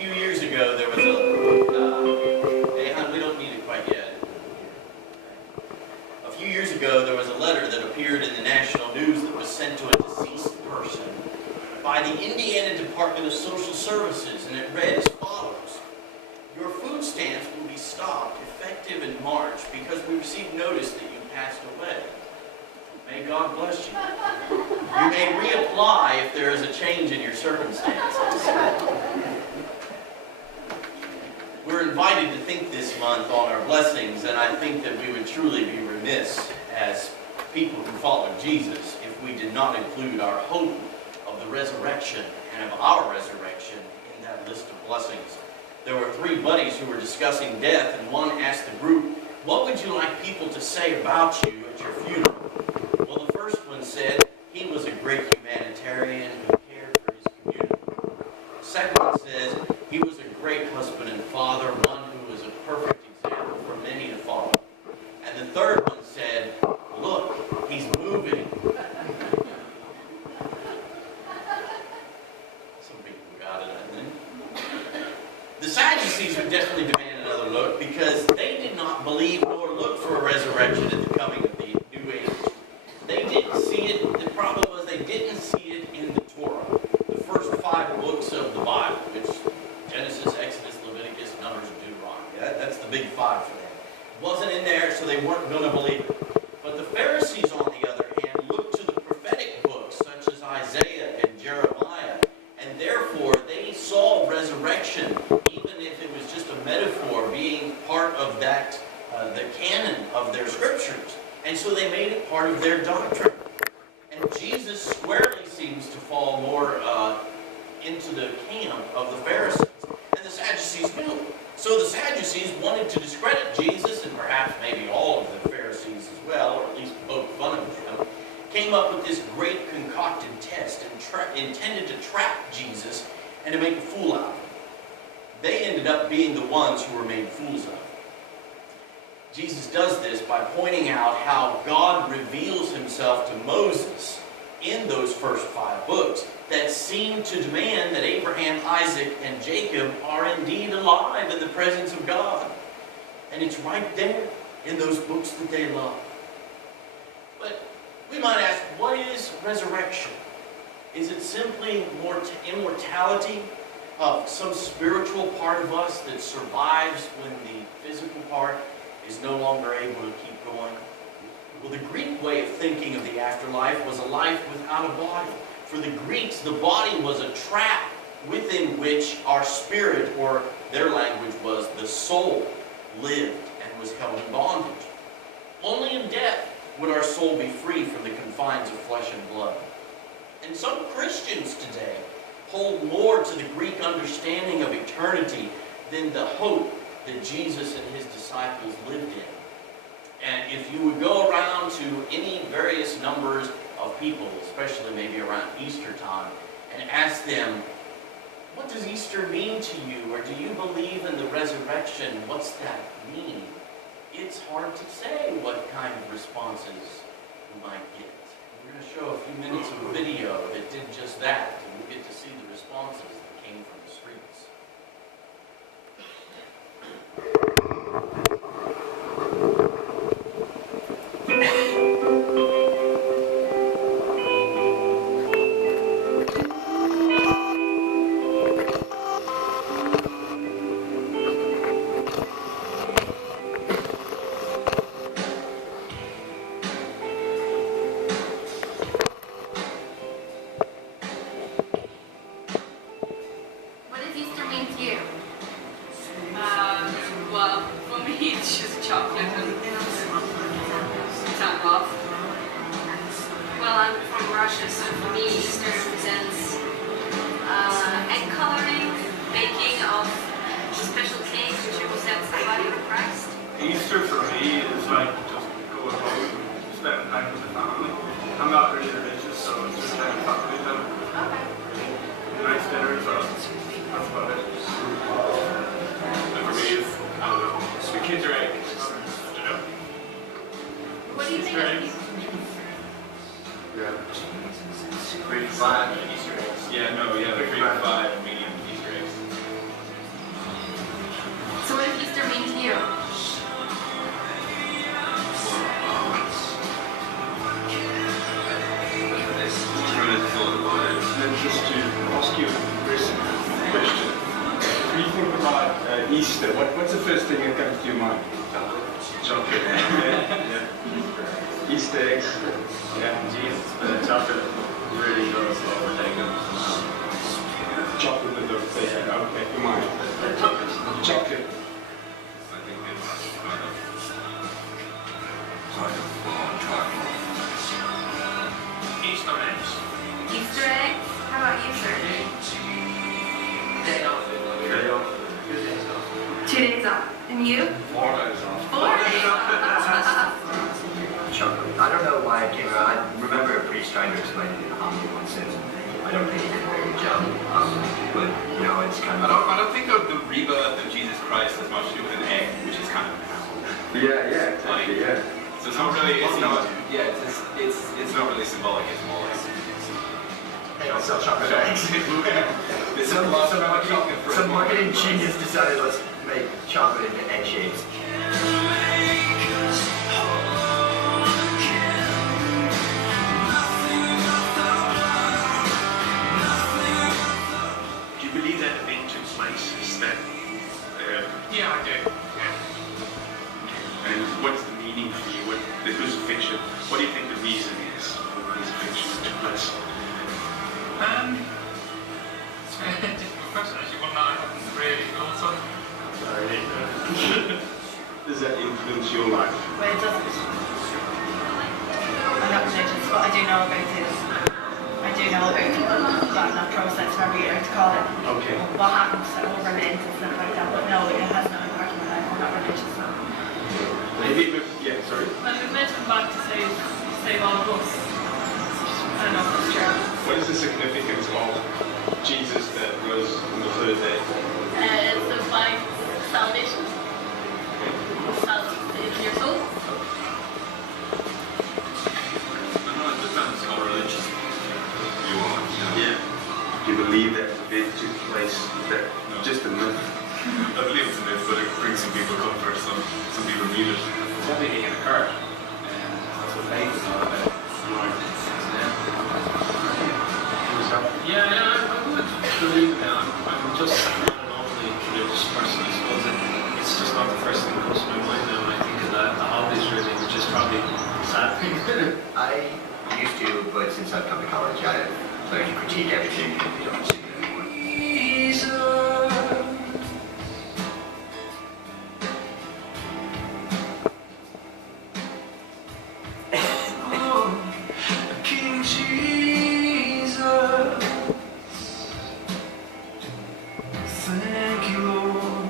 few years ago, there was a, hey hon, we don't need it quite yet. A few years ago, there was a letter that appeared in the national news that was sent to a deceased person by the Indiana Department of Social Services, and it read as follows. Your food stamps will be stopped effective in March because we received notice that you passed away. May God bless you. You may reapply if there is a change in your circumstances. We're invited to think this month on our blessings, and I think that we would truly be remiss as people who follow Jesus if we did not include our hope of the resurrection and of our resurrection in that list of blessings. There were three buddies who were discussing death, and one asked the group, "What would you like people to say about you at your funeral?" Well, the first one said he was a great humanitarian who cared for his community. The second one says he was a great husband and father, one who was a perfect example for many to follow. And the third one said, "Look, he's moving." Some people got it, I think. The Sadducees would definitely demand another look because they did not believe nor look for a resurrection at the coming of the New Age. They didn't see it. The problem was they didn't see it in the Torah, the first 5 books of the Bible, which Genesis, Exodus, Leviticus, Numbers, and Deuteronomy. That's the big 5 for them. It wasn't in there, so they weren't going to believe it. But the Pharisees, on the other hand, looked to the prophetic books such as Isaiah and Jeremiah, and therefore they saw resurrection, even if it was just a metaphor, being part of that, the canon of their scriptures. And so they made it part of their doctrine. And Jesus squarely seems to fall more into the camp of the Pharisees. And the Sadducees knew. So the Sadducees wanted to discredit Jesus, and perhaps maybe all of the Pharisees as well, or at least poke fun of them, came up with this great concocted test intended to trap Jesus and to make a fool out of him. They ended up being the ones who were made fools of. Jesus does this by pointing out how God reveals himself to Moses in those first 5 books that seem to demand that Abraham, Isaac, and Jacob are indeed alive in the presence of God. And it's right there in those books that they love. But we might ask, what is resurrection? Is it simply immortality of some spiritual part of us that survives when the physical part is no longer able to keep going? Well, the Greek way of thinking of the afterlife was a life without a body. For the Greeks, the body was a trap within which our spirit, or their language was the soul, lived and was held in bondage. Only in death would our soul be free from the confines of flesh and blood. And some Christians today hold more to the Greek understanding of eternity than the hope that Jesus and his disciples lived in. And if you would go around to any various numbers of people, especially maybe around Easter time, and ask them, what does Easter mean to you? Or do you believe in the resurrection? What's that mean? It's hard to say what kind of responses you might get. We're going to show a few minutes of video that did just that, and we'll get to see the responses that came from the streets. just to ask you a very simple question. When you think about Easter, what's the first thing that comes to your mind? Chocolate. Yeah. Easter eggs. Yeah. Jesus, but chocolate really does overtake them. Chocolate that overtaken. Okay, your mind. Chocolate. I think it's kind of Easter eggs. Easter eggs? How about you, sir? Day off. Day off. 2 days off. And you? 4 days off. 4 days off. Chocolate. I don't know why it came out. I remember a priest trying to explain it in homily once, and I don't think he did a very good job. But you know, it's kind of. I don't think of the rebirth of Jesus Christ as much to do with an egg, which is kind of an apple. Yeah, exactly. Yeah. So it's not really. It's not. Yeah, it's not really symbolic. It's more like. They don't sell chocolate eggs. It's a lot of chocolate. Some marketing genius decided let's make chocolate into egg shapes. Do you believe that event took place? Is that? Yeah, I do. And what's the meaning for you? What the crucifixion? What do you think the reason is for the crucifixion that took place? It's a very difficult question. Actually, one that I haven't really thought of. Sorry. Does that influence your life? Well, it doesn't. I'm not religious, but I do know about this. I do know about that process, whatever you like to call it. Okay. What happens over an end and stuff like that. But no, it has no impact on my life. I'm not religious, so. Maybe, yeah, sorry. Well, it was meant to come back to save all of us. I don't know if that's true. What is the significance of Jesus that rose on the third day? So by salvation, in your soul. I know it depends how religious you are. Yeah. Do you believe that event took place? That just a myth? I believe it's a myth, but it brings some people comfort. Some people need it. It's something that can occur. And that's what faith is all about. Yeah, I would believe that. I'm just not an overly religious person, I suppose. It's just not the first thing that comes to my mind now when I think of the hobbies, really, which is probably a sad thing. I used to, but since I've come to college, I've learned to critique everything and don't see it anymore. King Jesus, thank you, Lord.